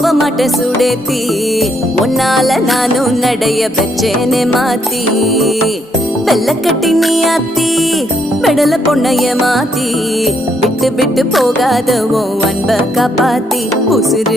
போக மாட்டேன் சுடேத்தி, உன்னால நானும் நடைய பெற்றேனே மாத்தி. வெள்ள கட்டி நீ ஆத்தி, பெடல பொண்ணைய மாத்தி, விட்டு விட்டு போகாத உன் அன்ப காப்பாத்தி. உசிறு